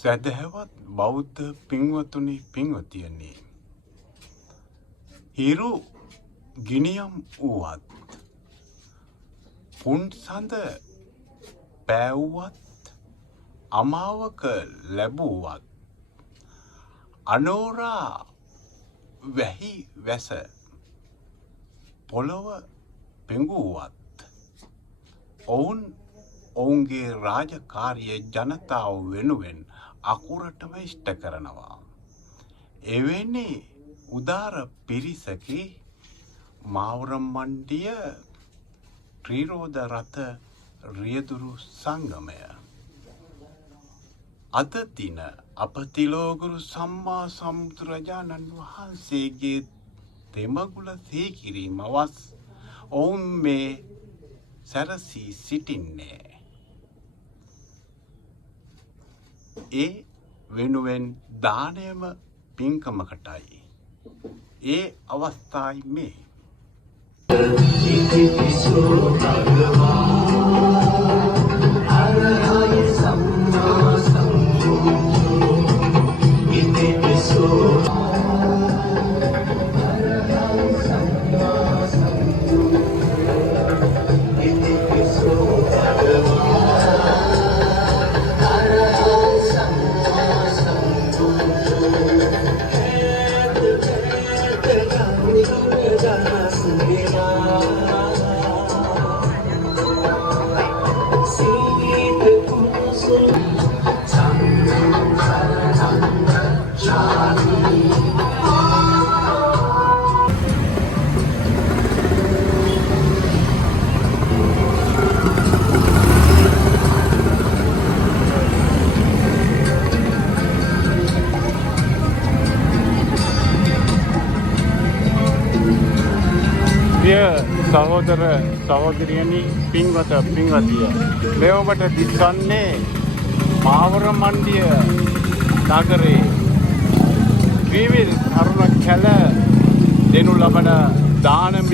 සැදැහැවත් බෞද්ධ පින්වතුනි පින්වතියනි, හිරු ගිනියම් වුවත් පුන්සඳ පෑවුවත් අමාවක ලැබුවත් අනෝරා වැහි වැස පොළොව පෙඟුවත් ඔවුන්ගේ රාජකාරිය ජනතාව වෙනුවෙන් අකුරටම ඉෂ්ට කරනවා. එවැනි උදාර පිරිසකි මාවරම් මණ්ඩිය ත්‍රිරෝද රථ රියදුරු සංගමය. අද දින අප තිලෝගුරු සම්මා සම්බුදුරජාණන් වහන්සේගේ තෙමගුල සීකිරීම වස් ඔවුන් මේ සැරසී සිටින්නේ. ඒ වෙනුවෙන් දානයම පින්කමකටයි. ඒ අවස්ථායි මේ. සහෝදර සහෝදරියනි පින්වත පින්වතිය, මේ ඔබට දිස්වන්නේ මාවරම් මණ්ඩිය නගරේ විවිධ කරුණ කැල දෙනු ලබන දානමය